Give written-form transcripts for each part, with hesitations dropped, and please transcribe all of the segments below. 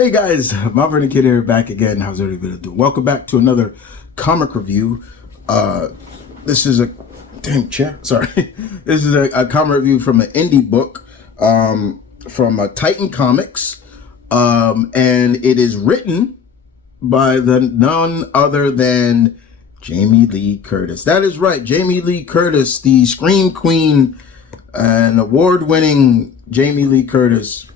Hey guys, M.V.K here, back again. How's everybody doing? Welcome back to another comic review. This is a This is a comic review from an indie book from Titan Comics, and it is written by none other than Jamie Lee Curtis. That is right, Jamie Lee Curtis, the Scream Queen and award-winning Jamie Lee Curtis.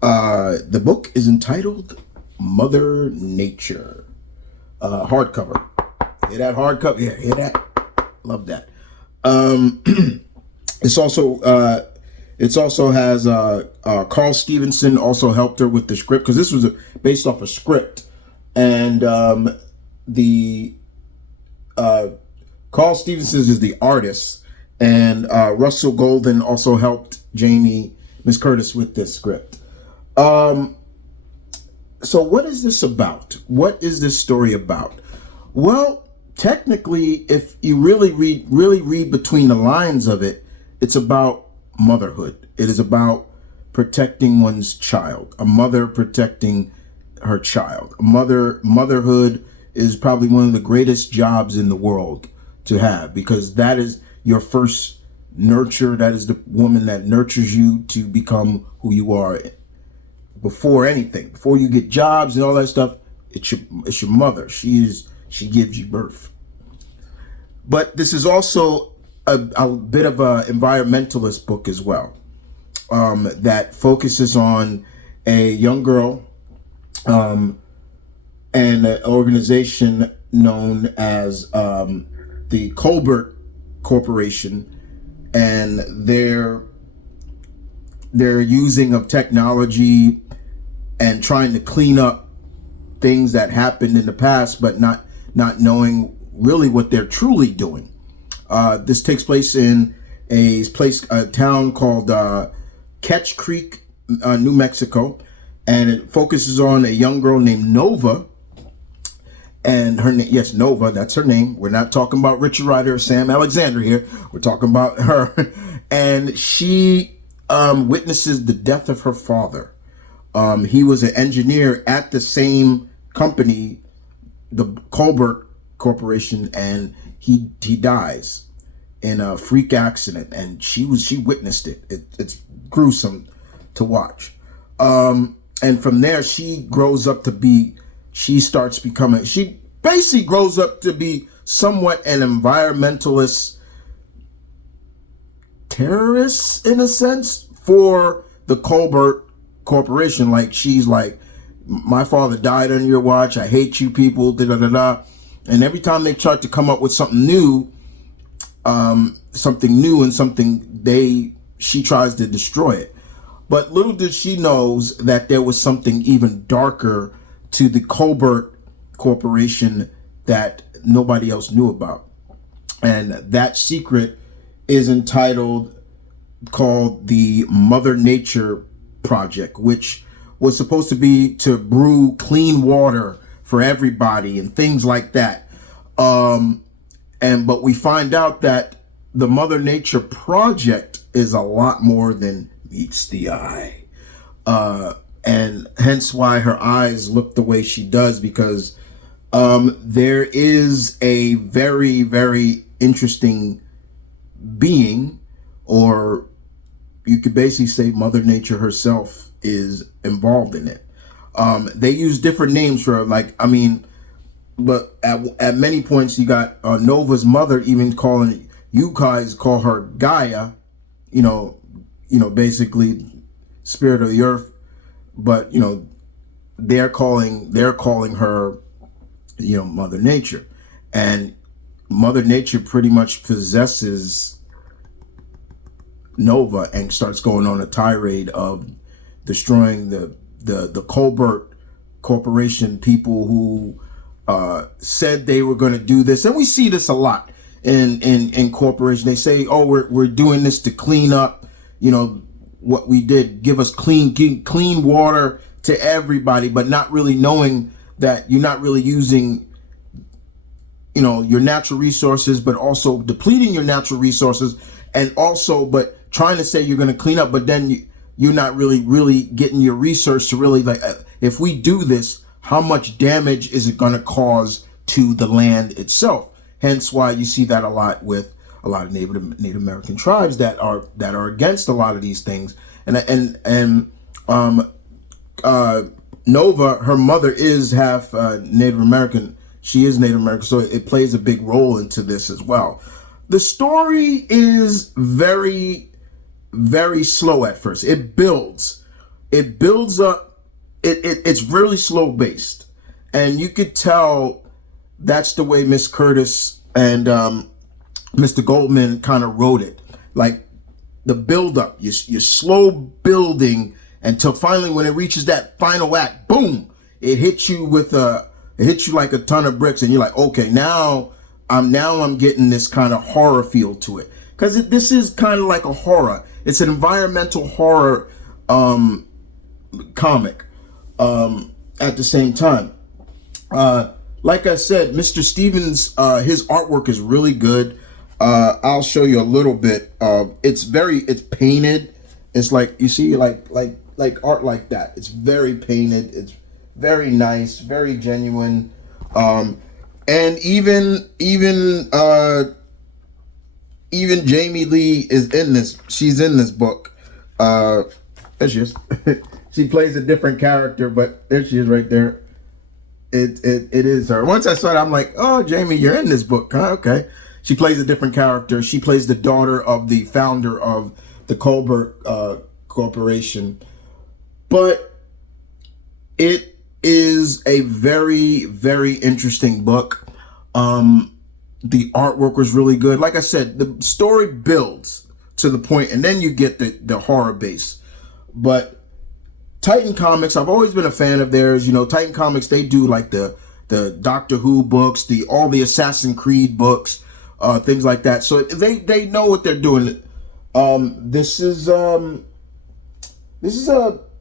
The book is entitled Mother Nature. Hardcover. Hear that hardcover? Yeah, hear that? Love that. It also has Carl Stevenson also helped her with the script, because this was based off a script, and Carl Stevenson is the artist, and Russell Golden also helped Miss Curtis with this script. So what is this about? What is this story about? Well, technically, if you really read between the lines of it, it's about motherhood. It is about protecting one's child, a mother protecting her child. Motherhood is probably one of the greatest jobs in the world to have, because that is your first nurture. That is the woman that nurtures you to become who you are. Before anything, before you get jobs and all that stuff, it's your mother. She gives you birth. But this is also a bit of a environmentalist book as well, that focuses on a young girl and an organization known as the Colbert Corporation, and their using of technology and trying to clean up things that happened in the past, but not knowing really what they're truly doing. This takes place in a town called Ketch Creek, New Mexico, and it focuses on a young girl named Nova. And her name, yes, Nova, that's her name. We're not talking about Richard Rider or Sam Alexander here. We're talking about her. And she witnesses the death of her father. He was an engineer at the same company, the Colbert Corporation, and he dies in a freak accident, and she witnessed it. It's gruesome to watch. And from there, she basically grows up to be somewhat an environmentalist terrorist, in a sense, for the Colbert Corporation. Like, she's like, my father died on your watch, I hate you people, da-da-da-da. And every time they try to come up with something new, she tries to destroy it. But little did she knows that there was something even darker to the Colbert Corporation that nobody else knew about. And that secret is called the Mother Nature Project, which was supposed to be to brew clean water for everybody and things like that. But we find out that the Mother Nature Project is a lot more than meets the eye. And hence why her eyes look the way she does, because there is a very, very interesting being, or you could basically say Mother Nature herself is involved in it. They use different names for her, but at many points you got Nova's mother even calling, you guys call her Gaia, basically spirit of the earth, but they're calling her, Mother Nature. And Mother Nature pretty much possesses Nova and starts going on a tirade of destroying the Colbert Corporation, people who said they were going to do this. And we see this a lot in corporations. They say, oh, we're doing this to clean up, what we did, give us clean water to everybody, but not really knowing that you're not really using, your natural resources, but also depleting your natural resources, and also, but trying to say you're going to clean up, but then you're not really getting your research to really, like, if we do this, how much damage is it going to cause to the land itself? Hence why you see that a lot with a lot of Native American tribes that are against a lot of these things. Nova, her mother is half Native American. She is Native American, so it plays a big role into this as well. The story is very, very slow at first. It builds up. It's really slow based, and you could tell that's the way Miss Curtis and Mr. Goldman kind of wrote it. Like the build up, you're slow building until finally when it reaches that final act, boom! It hits you like a ton of bricks, and you're like, okay, now I'm getting this kind of horror feel to it, because this is kind of like a horror. It's an environmental horror comic at the same time. Like I said, Mr. Stevens, his artwork is really good. I'll show you a little bit. It's painted. It's like, you see, like art like that. It's very painted. It's very nice, very genuine. And even Jamie Lee is in this. She's in this book. There she is. She plays a different character, but there she is right there. It is her. Once I saw it, I'm like, oh, Jamie, you're in this book. Huh? Okay. She plays a different character. She plays the daughter of the founder of the Colbert Corporation. But it is a very, very interesting book. The artwork was really good. Like I said, the story builds to the point, and then you get the horror base. But Titan Comics, I've always been a fan of theirs. You know, Titan Comics, they do like the Doctor Who books, all the Assassin's Creed books, things like that. So they know what they're doing. This is a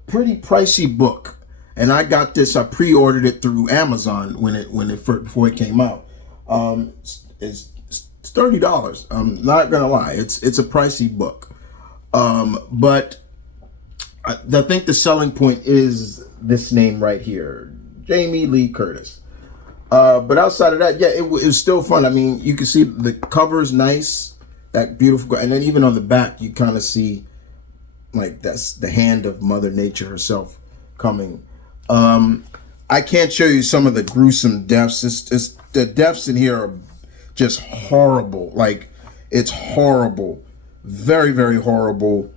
pretty pricey book, and I got this. I pre-ordered it through Amazon before it came out. It's $30. I'm not gonna lie, it's a pricey book, but I think the selling point is this name right here, Jamie Lee Curtis. But outside of that, yeah, it was still fun. I mean, you can see the cover is nice, that beautiful, and then even on the back, you kind of see like that's the hand of Mother Nature herself coming. I can't show you some of the gruesome deaths. It's the deaths in here are just horrible. Like, it's horrible, very, very horrible.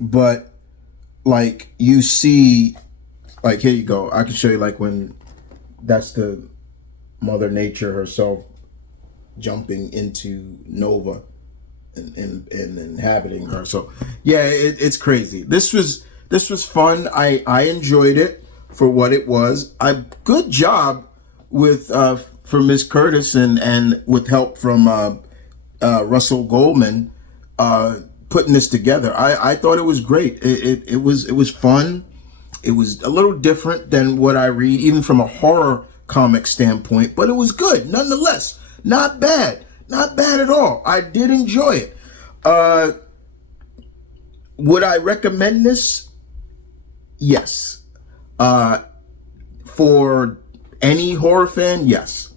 But like you see, like here you go. I can show you like when that's the Mother Nature herself jumping into Nova and inhabiting her. So yeah, it's crazy. This was fun. I enjoyed it for what it was. Good job with for Miss Curtis and with help from Russell Goldman putting this together. I thought it was great. It was fun. It was a little different than what I read, even from a horror comic standpoint, but it was good nonetheless. Not bad at all. I did enjoy it. Would I recommend this? Yes. For any horror fan, yes.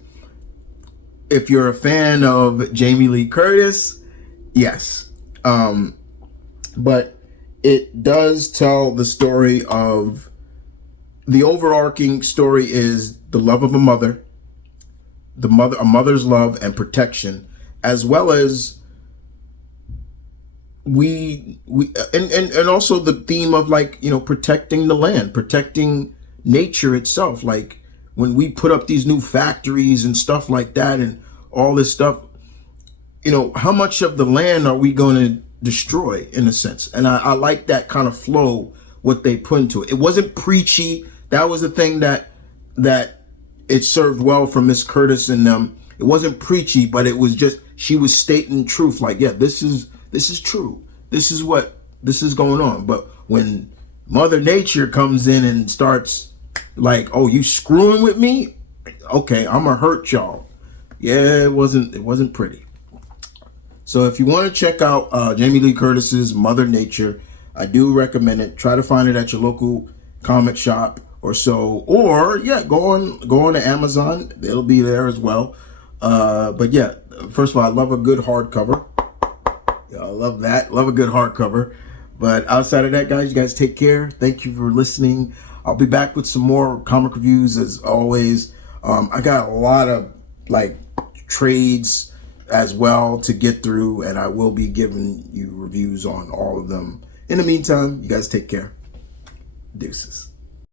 If you're a fan of Jamie Lee Curtis, yes. But it does tell the story of, the overarching story is the love of a mother, a mother's love and protection, as well as and also the theme of, like, you know, protecting the land, protecting nature itself. Like when we put up these new factories and stuff like that and all this stuff, you know, how much of the land are we going to destroy, in a sense? And I like that kind of flow, what they put into it. It wasn't preachy. That was the thing that it served well for Miss Curtis and them. It wasn't preachy, but it was just, she was stating truth. Like, yeah, this is true. This is going on. But when Mother Nature comes in and starts like, oh, you screwing with me? Okay, I'm gonna hurt y'all. Yeah, it wasn't pretty. So if you want to check out Jamie Lee Curtis's Mother Nature, I do recommend it. Try to find it at your local comic shop or so, or yeah, go on to Amazon. It'll be there as well. But yeah, first of all, I love a good hardcover. Yeah, I love that. Love a good hardcover. But outside of that, guys, you guys take care. Thank you for listening. I'll be back with some more comic reviews as always. I got a lot of like trades as well to get through, and I will be giving you reviews on all of them. In the meantime, you guys take care. Deuces.